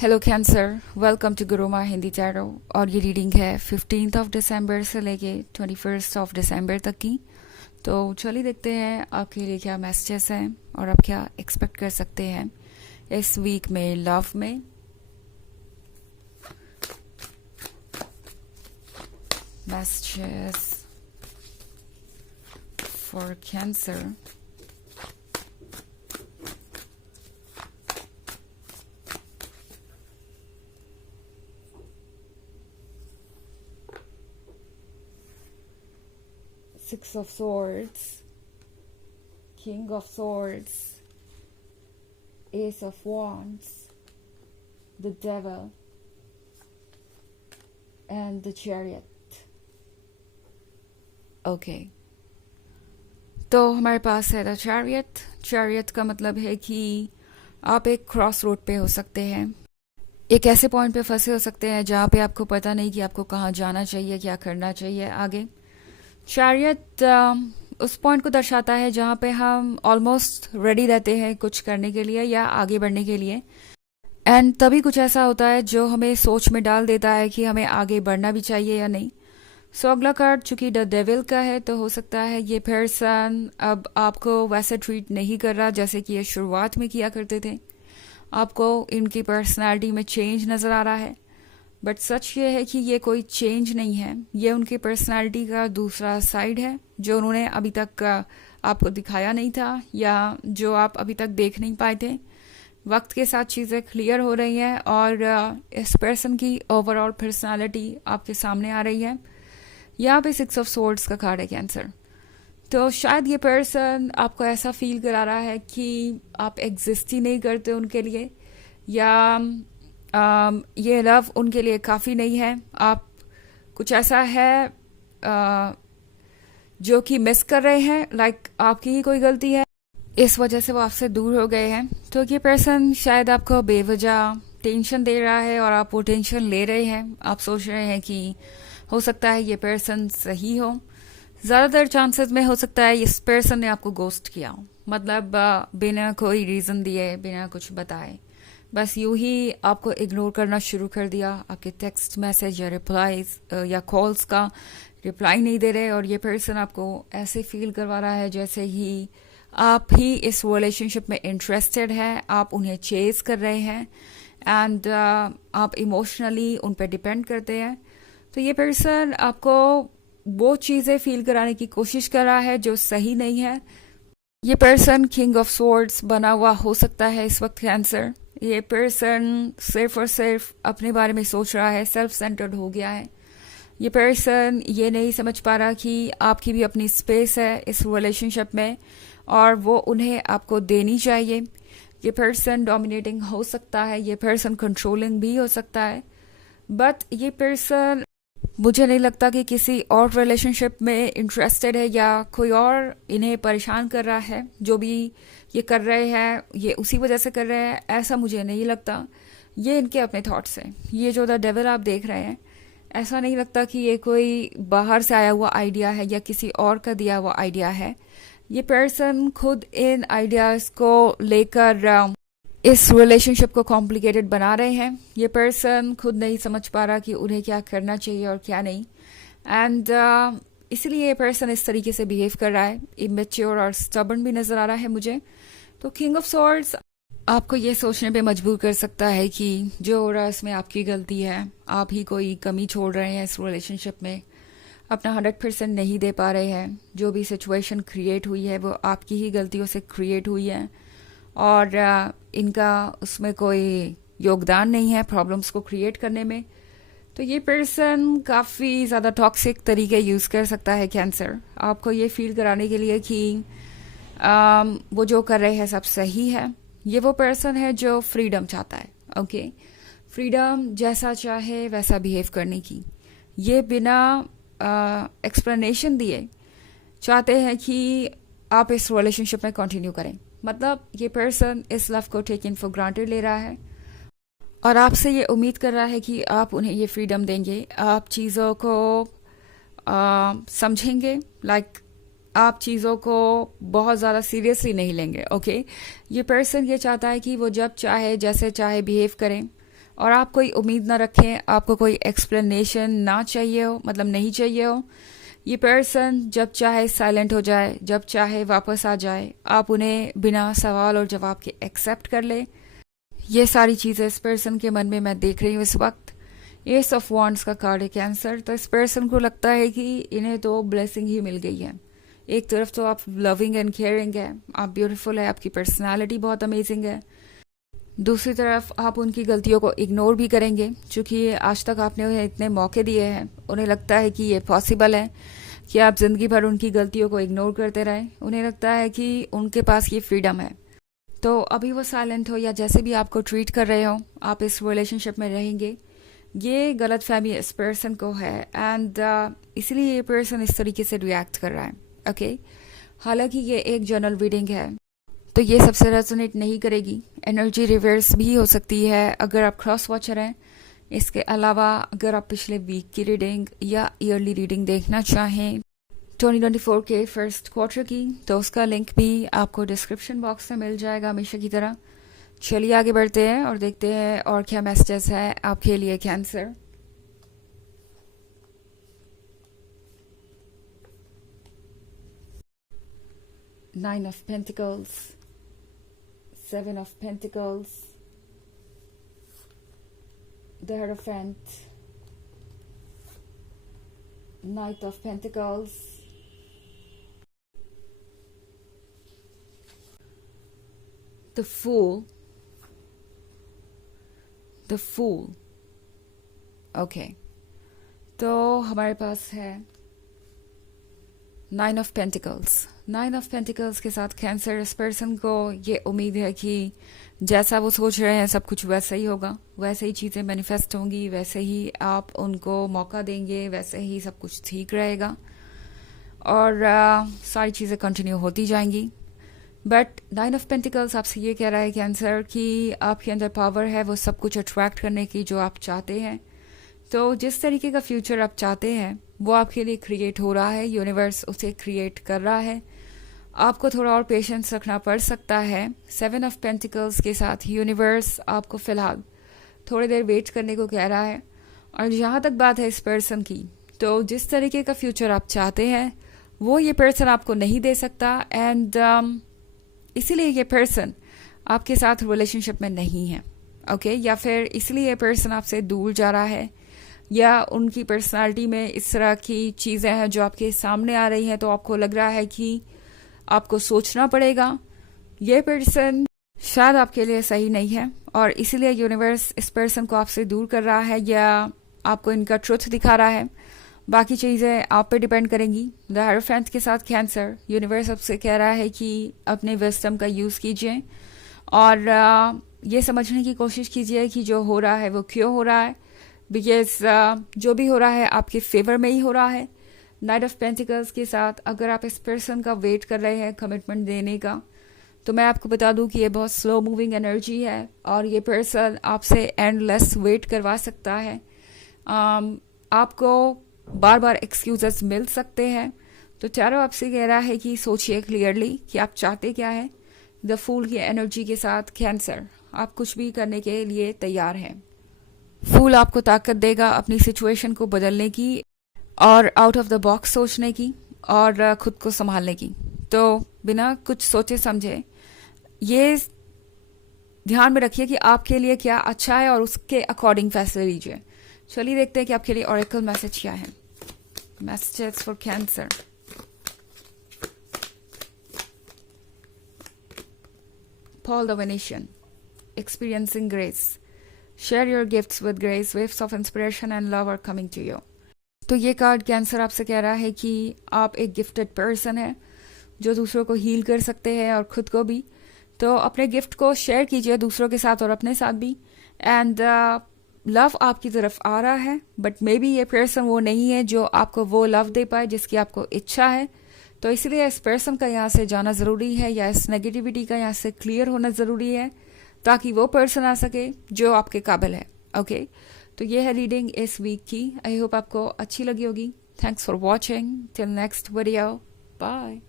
Hello cancer, welcome to Guruma Hindi tarot. और ये reading है 15 से लेके 21 तक की। तो चलिए देखते हैं आपके लिए क्या मैसेजेस हैं और आप क्या एक्सपेक्ट कर सकते हैं इस वीक में लव में। Messages for cancer. Six of Swords, King of Swords, Ace of Wands, the Devil, and the Chariot. Okay. तो हमारे पास है द चैरियट। चैरियट का मतलब है कि आप एक क्रॉस रोड पे हो सकते हैं, एक ऐसे पॉइंट पे फंसे हो सकते हैं जहाँ पे आपको पता नहीं कि आपको कहाँ जाना चाहिए, क्या करना चाहिए आगे। चैरियट उस पॉइंट को दर्शाता है जहाँ पे हम ऑलमोस्ट रेडी रहते हैं कुछ करने के लिए या आगे बढ़ने के लिए, एंड तभी कुछ ऐसा होता है जो हमें सोच में डाल देता है कि हमें आगे बढ़ना भी चाहिए या नहीं। सो अगला कार्ड चूंकि द डेविल का है, तो हो सकता है ये पर्सन अब आपको वैसे ट्रीट नहीं कर रहा जैसे कि ये शुरुआत में किया करते थे। आपको इनकी पर्सनालिटी में चेंज नज़र आ रहा है, बट सच ये है कि ये कोई चेंज नहीं है, ये उनकी पर्सनालिटी का दूसरा साइड है जो उन्होंने अभी तक आपको दिखाया नहीं था या जो आप अभी तक देख नहीं पाए थे। वक्त के साथ चीज़ें क्लियर हो रही हैं और इस पर्सन की ओवरऑल पर्सनालिटी आपके सामने आ रही है। यहाँ पे 6 ऑफ सोर्ड्स का कार्ड है कैंसर। तो शायद ये पर्सन आपको ऐसा फील करा रहा है कि आप एग्जिस्ट ही नहीं करते उनके लिए, या ये लव उनके लिए काफ़ी नहीं है। आप कुछ ऐसा है जो कि मिस कर रहे हैं, लाइक आपकी ही कोई गलती है, इस वजह से वो आपसे दूर हो गए हैं। तो ये पर्सन शायद आपको बेवजह टेंशन दे रहा है और आप वो टेंशन ले रहे हैं। आप सोच रहे हैं कि हो सकता है ये पर्सन सही हो। ज़्यादातर चांसेस में हो सकता है इस पर्सन ने आपको गोस्ट किया हो, मतलब बिना कोई रीज़न दिए, बिना कुछ बताए, बस यूं ही आपको इग्नोर करना शुरू कर दिया। आपके टेक्स्ट मैसेज या रिप्लाईज या कॉल्स का रिप्लाई नहीं दे रहे, और ये पर्सन आपको ऐसे फील करवा रहा है जैसे ही आप ही इस रिलेशनशिप में इंटरेस्टेड हैं, आप उन्हें चेज कर रहे हैं एंड आप इमोशनली उन पर डिपेंड करते हैं। तो ये पर्सन आपको वो चीज़ें फील कराने की कोशिश कर रहा है जो सही नहीं है। ये पर्सन किंग ऑफ स्वॉर्ड्स बना हुआ हो सकता है इस वक्त कैंसर। ये पर्सन सिर्फ और सिर्फ अपने बारे में सोच रहा है, सेल्फ सेंटर्ड हो गया है। ये पर्सन ये नहीं समझ पा रहा कि आपकी भी अपनी स्पेस है इस रिलेशनशिप में और वो उन्हें आपको देनी चाहिए। ये पर्सन डोमिनेटिंग हो सकता है, ये पर्सन कंट्रोलिंग भी हो सकता है, बट ये पर्सन मुझे नहीं लगता कि किसी और रिलेशनशिप में इंटरेस्टेड है या कोई और इन्हें परेशान कर रहा है। जो भी ये कर रहे हैं ये उसी वजह से कर रहे हैं, ऐसा मुझे नहीं लगता। ये इनके अपने थॉट्स हैं। ये जो द डेविल आप देख रहे हैं, ऐसा नहीं लगता कि ये कोई बाहर से आया हुआ आइडिया है या किसी और का दिया हुआ आइडिया है। ये पर्सन खुद इन आइडियाज़ को लेकर इस रिलेशनशिप को कॉम्प्लिकेटेड बना रहे हैं। ये पर्सन खुद नहीं समझ पा रहा कि उन्हें क्या करना चाहिए और क्या नहीं, एंड इसलिए ये पर्सन इस तरीके से बिहेव कर रहा है। इमेच्योर और स्टबर्न भी नज़र आ रहा है मुझे। तो किंग ऑफ सॉर्ड्स आपको ये सोचने पे मजबूर कर सकता है कि जो हो रहा है इसमें आपकी गलती है, आप ही कोई कमी छोड़ रहे हैं इस रिलेशनशिप में, अपना 100% नहीं दे पा रहे हैं। जो भी सिचुएशन क्रिएट हुई है वो आपकी ही गलतियों से क्रिएट हुई है और इनका उसमें कोई योगदान नहीं है प्रॉब्लम्स को क्रिएट करने में। तो ये पर्सन काफ़ी ज़्यादा टॉक्सिक तरीके यूज़ कर सकता है कैंसर, आपको ये फील कराने के लिए कि वो जो कर रहे हैं सब सही है। ये वो पर्सन है जो फ्रीडम चाहता है, ओके, फ्रीडम जैसा चाहे वैसा बिहेव करने की। ये बिना एक्सप्लेनेशन दिए चाहते हैं कि आप इस रिलेशनशिप में कंटिन्यू करें। मतलब ये पर्सन इस लव को टेक इन फॉर ग्रांटेड ले रहा है और आपसे ये उम्मीद कर रहा है कि आप उन्हें ये फ्रीडम देंगे, आप चीज़ों को समझेंगे, लाइक आप चीज़ों को बहुत ज़्यादा सीरियसली नहीं लेंगे, ओके। ये पर्सन ये चाहता है कि वो जब चाहे जैसे चाहे बिहेव करें और आप कोई उम्मीद ना रखें, आपको कोई एक्सप्लेनेशन ना चाहिए हो, मतलब नहीं चाहिए हो। ये पर्सन जब चाहे साइलेंट हो जाए, जब चाहे वापस आ जाए, आप उन्हें बिना सवाल और जवाब के एक्सेप्ट कर ले। ये सारी चीज़ें इस पर्सन के मन में मैं देख रही हूँ इस वक्त। एस ऑफ वॉन्ड्स का कार्ड है कैंसर। तो इस पर्सन को लगता है कि इन्हें तो ब्लेसिंग ही मिल गई है। एक तरफ तो आप लविंग एंड केयरिंग है, आप ब्यूटीफुल है, आपकी पर्सनालिटी बहुत अमेजिंग है। दूसरी तरफ आप उनकी गलतियों को इग्नोर भी करेंगे, क्योंकि आज तक आपने उन्हें इतने मौके दिए हैं। उन्हें लगता है कि ये पॉसिबल है कि आप जिंदगी भर उनकी गलतियों को इग्नोर करते रहें। उन्हें लगता है कि उनके पास ये फ्रीडम है। तो अभी वो साइलेंट हो या जैसे भी आपको ट्रीट कर रहे हो, आप इस रिलेशनशिप में रहेंगे, ये गलत फहमी इस पर्सन को है। एंड इसलिए ये पर्सन इस तरीके से रिएक्ट कर रहा है। ओके हालांकि ये एक जनरल रीडिंग है, तो ये सबसे रेजोनेट नहीं करेगी। एनर्जी रिवर्स भी हो सकती है अगर आप क्रॉस वॉचर हैं। इसके अलावा अगर आप पिछले वीक की रीडिंग या ईयरली रीडिंग देखना चाहें 2024 के फर्स्ट क्वार्टर की, तो उसका लिंक भी आपको डिस्क्रिप्शन बॉक्स में मिल जाएगा हमेशा की तरह। चलिए आगे बढ़ते हैं और देखते हैं और क्या मैसेजेस है आपके लिए cancer. Nine of Pentacles, Seven of Pentacles, the Hierophant, Knight of Pentacles, the Fool, okay तो हमारे पास है नाइन ऑफ पेंटिकल्स के साथ कैंसर। इस पर्सन को ये उम्मीद है कि जैसा वो सोच रहे हैं सब कुछ वैसा ही होगा, वैसे ही चीज़ें मैनिफेस्ट होंगी, वैसे ही आप उनको मौका देंगे, वैसे ही सब कुछ ठीक रहेगा और सारी चीज़ें कंटिन्यू होती जाएंगी। बट नाइन ऑफ पेंटिकल्स आपसे ये कह रहा है कैंसर कि आपके अंदर पावर है वो सब कुछ अट्रैक्ट करने की जो आप चाहते हैं। तो जिस तरीके का फ्यूचर आप चाहते हैं वो आपके लिए क्रिएट हो रहा है, यूनिवर्स उसे क्रिएट कर रहा है। आपको थोड़ा और पेशेंस रखना पड़ सकता है। सेवन ऑफ पेंटिकल्स के साथ यूनिवर्स आपको फिलहाल थोड़ी देर वेट करने को कह रहा है। और जहाँ तक बात है इस पर्सन की, तो जिस तरीके का फ्यूचर आप चाहते हैं वो ये पर्सन आपको नहीं दे सकता। एंड इसीलिए ये पर्सन आपके साथ रिलेशनशिप में नहीं है। ओके या फिर इसलिए ये पर्सन आपसे दूर जा रहा है, या उनकी पर्सनालिटी में इस तरह की चीज़ें हैं जो आपके सामने आ रही हैं, तो आपको लग रहा है कि आपको सोचना पड़ेगा। ये पर्सन शायद आपके लिए सही नहीं है और इसीलिए यूनिवर्स इस पर्सन को आपसे दूर कर रहा है या आपको इनका ट्रुथ दिखा रहा है। बाकी चीज़ें आप पे डिपेंड करेंगी। द हायरोफेंट के साथ कैंसर, यूनिवर्स आपसे कह रहा है कि अपने विजडम का यूज़ कीजिए और ये समझने की कोशिश कीजिए कि जो हो रहा है वो क्यों हो रहा है, बिकॉज जो भी हो रहा है आपके फेवर में ही हो रहा है। नाइट ऑफ पेंटिकल्स के साथ अगर आप इस पर्सन का वेट कर रहे हैं कमिटमेंट देने का, तो मैं आपको बता दूं कि ये बहुत स्लो मूविंग एनर्जी है और ये पर्सन आपसे एंडलेस वेट करवा सकता है। आपको बार बार एक्सक्यूजेस मिल सकते हैं। तो चारों आपसे कह रहा है कि सोचिए क्लियरली कि आप चाहते क्या है। द फूल की एनर्जी के साथ कैंसर, आप कुछ भी करने के लिए तैयार हैं। फूल आपको ताकत देगा अपनी सिचुएशन को बदलने की और आउट ऑफ द बॉक्स सोचने की और खुद को संभालने की। तो बिना कुछ सोचे समझे ये ध्यान में रखिए कि आपके लिए क्या अच्छा है और उसके अकॉर्डिंग फैसले लीजिए। चलिए देखते हैं कि आपके लिए ऑरेकल मैसेज क्या है। Messages for cancer. Paul the Venetian, experiencing grace. Share your gifts with grace. Waves of inspiration and love are coming to you. तो ये कार्ड कैंसर आपसे कह रहा है कि आप एक गिफ्टेड पर्सन है जो दूसरों को हील कर सकते हैं और खुद को भी। तो अपने गिफ्ट को शेयर कीजिए दूसरों के साथ और अपने साथ भी। एंड लव आपकी तरफ आ रहा है, बट मे बी ये पर्सन वो नहीं है जो आपको वो लव दे पाए जिसकी आपको इच्छा है। तो इसलिए इस पर्सन का यहाँ से जाना ज़रूरी है या इस नेगेटिविटी का यहाँ से क्लियर होना ज़रूरी है ताकि वो पर्सन आ सके जो आपके काबिल है। ओके तो ये है रीडिंग इस वीक की। आई होप आपको अच्छी लगी होगी। Thanks for watching. Till next video, bye.